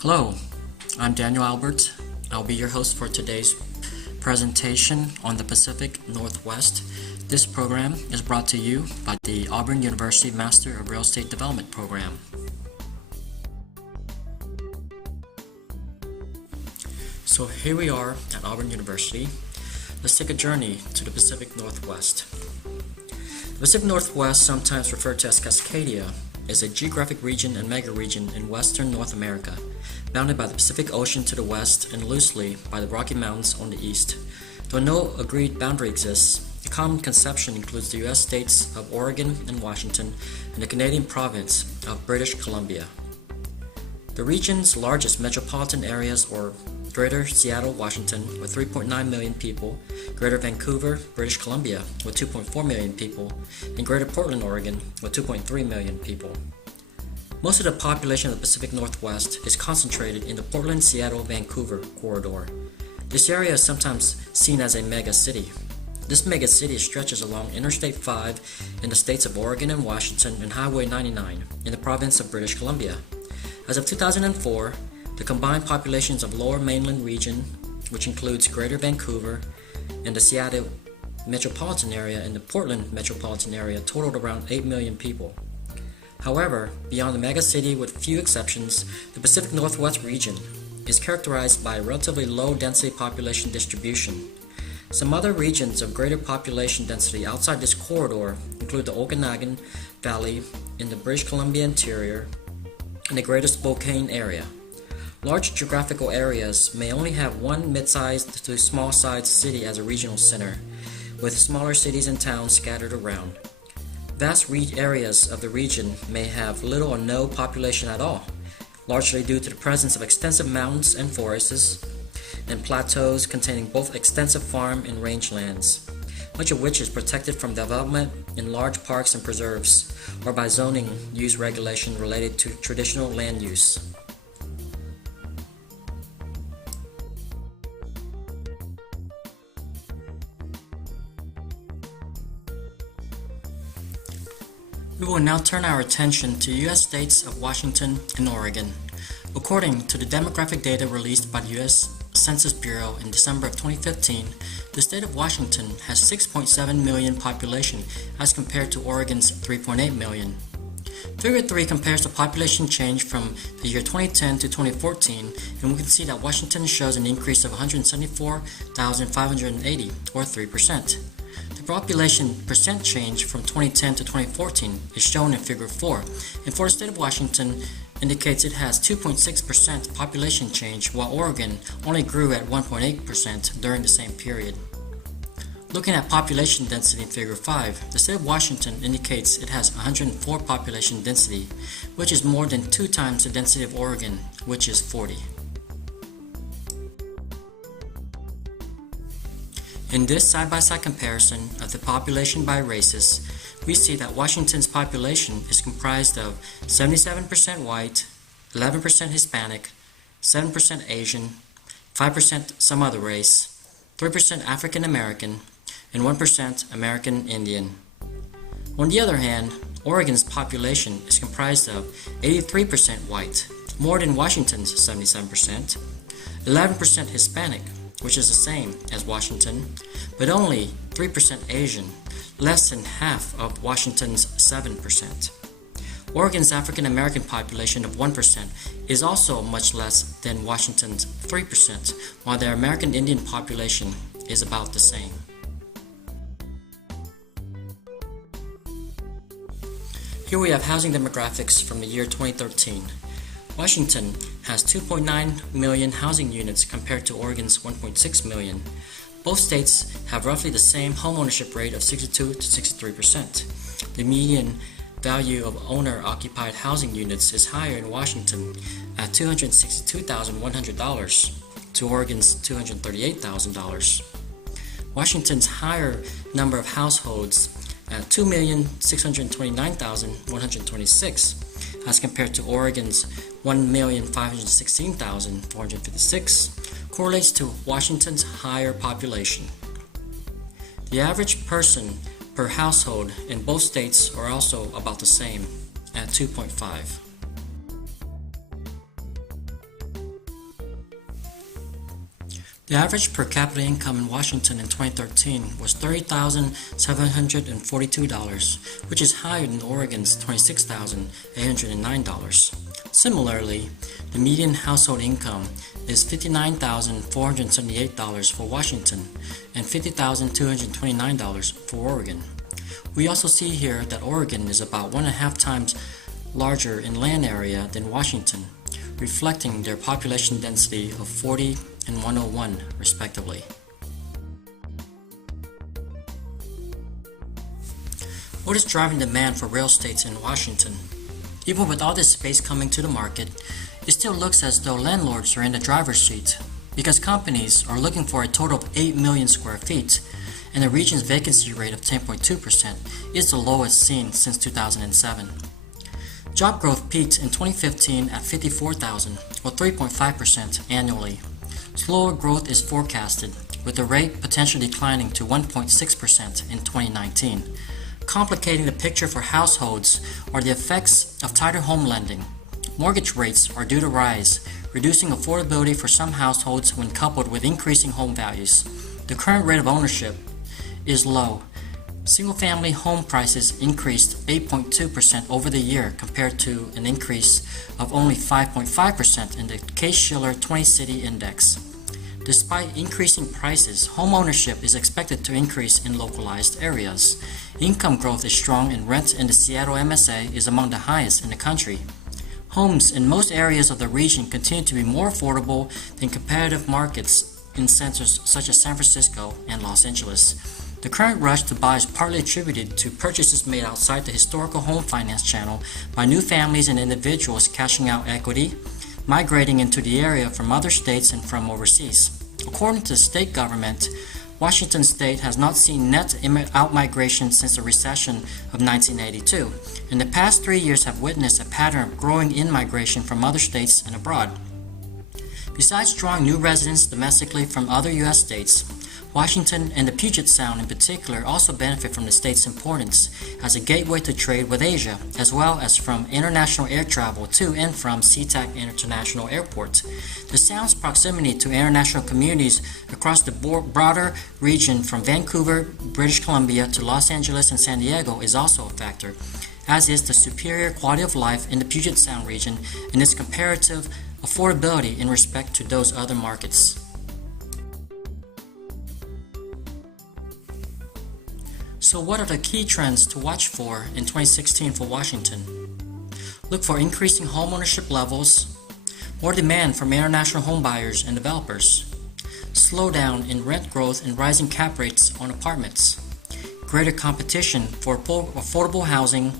Hello, I'm Daniel Albert. I'll be your host for today's presentation on the Pacific Northwest. This program is brought to you by the Auburn University Master of Real Estate Development program. So here we are at Auburn University. Let's take a journey to the Pacific Northwest. The Pacific Northwest, sometimes referred to as Cascadia, is a geographic region and megaregion in western North America, bounded by the Pacific Ocean to the west and loosely by the Rocky Mountains on the east. Though no agreed boundary exists, a common conception includes the U.S. states of Oregon and Washington and the Canadian province of British Columbia. The region's largest metropolitan areas are Greater Seattle, Washington, with 3.9 million people, Greater Vancouver, British Columbia, with 2.4 million people, and Greater Portland, Oregon, with 2.3 million people. Most of the population of the Pacific Northwest is concentrated in the Portland-Seattle-Vancouver corridor. This area is sometimes seen as a mega city. This mega city stretches along Interstate 5 in the states of Oregon and Washington and Highway 99 in the province of British Columbia. As of 2004, the combined populations of Lower Mainland region, which includes Greater Vancouver and the Seattle metropolitan area and the Portland metropolitan area, totaled around 8 million people. However, beyond the megacity, with few exceptions, the Pacific Northwest region is characterized by a relatively low density population distribution. Some other regions of greater population density outside this corridor include the Okanagan Valley in the British Columbia interior and the Greater Spokane area. Large geographical areas may only have one mid-sized to small-sized city as a regional center, with smaller cities and towns scattered around. Vast areas of the region may have little or no population at all, largely due to the presence of extensive mountains and forests, and plateaus containing both extensive farm and rangelands, much of which is protected from development in large parks and preserves, or by zoning use regulation related to traditional land use. We will now turn our attention to U.S. states of Washington and Oregon. According to the demographic data released by the U.S. Census Bureau in December of 2015, the state of Washington has 6.7 million population as compared to Oregon's 3.8 million. Figure 3 compares the population change from the year 2010 to 2014, and we can see that Washington shows an increase of 174,580, or 3%. The population percent change from 2010 to 2014 is shown in Figure 4, and for the state of Washington indicates it has 2.6% population change, while Oregon only grew at 1.8% during the same period. Looking at population density in Figure 5, the state of Washington indicates it has 104 population density, which is more than 2 times the density of Oregon, which is 40. In this side-by-side comparison of the population by races, we see that Washington's population is comprised of 77% white, 11% Hispanic, 7% Asian, 5% some other race, 3% African American, and 1% American Indian. On the other hand, Oregon's population is comprised of 83% white, more than Washington's 77%, 11% Hispanic, which is the same as Washington, but only 3% Asian, less than half of Washington's 7%. Oregon's African American population of 1% is also much less than Washington's 3%, while their American Indian population is about the same. Here we have housing demographics from the year 2013. Washington has 2.9 million housing units compared to Oregon's 1.6 million. Both states have roughly the same homeownership rate of 62 to 63%. The median value of owner-occupied housing units is higher in Washington at $262,100 to Oregon's $238,000. Washington's higher number of households at 2,629,126 as compared to Oregon's 1,516,456 correlates to Washington's higher population. The average person per household in both states are also about the same at 2.5. The average per capita income in Washington in 2013 was $30,742, which is higher than Oregon's $26,809. Similarly, the median household income is $59,478 for Washington and $50,229 for Oregon. We also see here that Oregon is about 1.5 times larger in land area than Washington, reflecting their population density of 40 and 101 respectively. What is driving demand for real estate in Washington? Even with all this space coming to the market, it still looks as though landlords are in the driver's seat because companies are looking for a total of 8 million square feet, and the region's vacancy rate of 10.2% is the lowest seen since 2007. Job growth peaked in 2015 at 54,000, or 3.5% annually. Slower growth is forecasted, with the rate potentially declining to 1.6% in 2019. Complicating the picture for households are the effects of tighter home lending. Mortgage rates are due to rise, reducing affordability for some households when coupled with increasing home values. The current rate of ownership is low. Single-family home prices increased 8.2% over the year compared to an increase of only 5.5% in the Case-Shiller 20-City Index. Despite increasing prices, home ownership is expected to increase in localized areas. Income growth is strong and rent in the Seattle MSA is among the highest in the country. Homes in most areas of the region continue to be more affordable than competitive markets in centers such as San Francisco and Los Angeles. The current rush to buy is partly attributed to purchases made outside the historical home finance channel by new families and individuals cashing out equity, migrating into the area from other states and from overseas. According to the state government, Washington state has not seen net outmigration since the recession of 1982, and the past 3 years have witnessed a pattern of growing in-migration from other states and abroad. Besides drawing new residents domestically from other U.S. states, Washington and the Puget Sound in particular also benefit from the state's importance as a gateway to trade with Asia, as well as from international air travel to and from SeaTac International Airport. The Sound's proximity to international communities across the broader region from Vancouver, British Columbia to Los Angeles and San Diego is also a factor, as is the superior quality of life in the Puget Sound region and its comparative affordability in respect to those other markets. So what are the key trends to watch for in 2016 for Washington? Look for increasing homeownership levels, more demand from international home buyers and developers, slowdown in rent growth and rising cap rates on apartments, greater competition for affordable housing,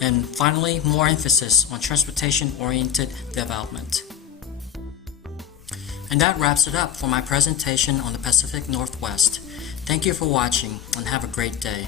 and finally, more emphasis on transportation-oriented development. And that wraps it up for my presentation on the Pacific Northwest. Thank you for watching and have a great day.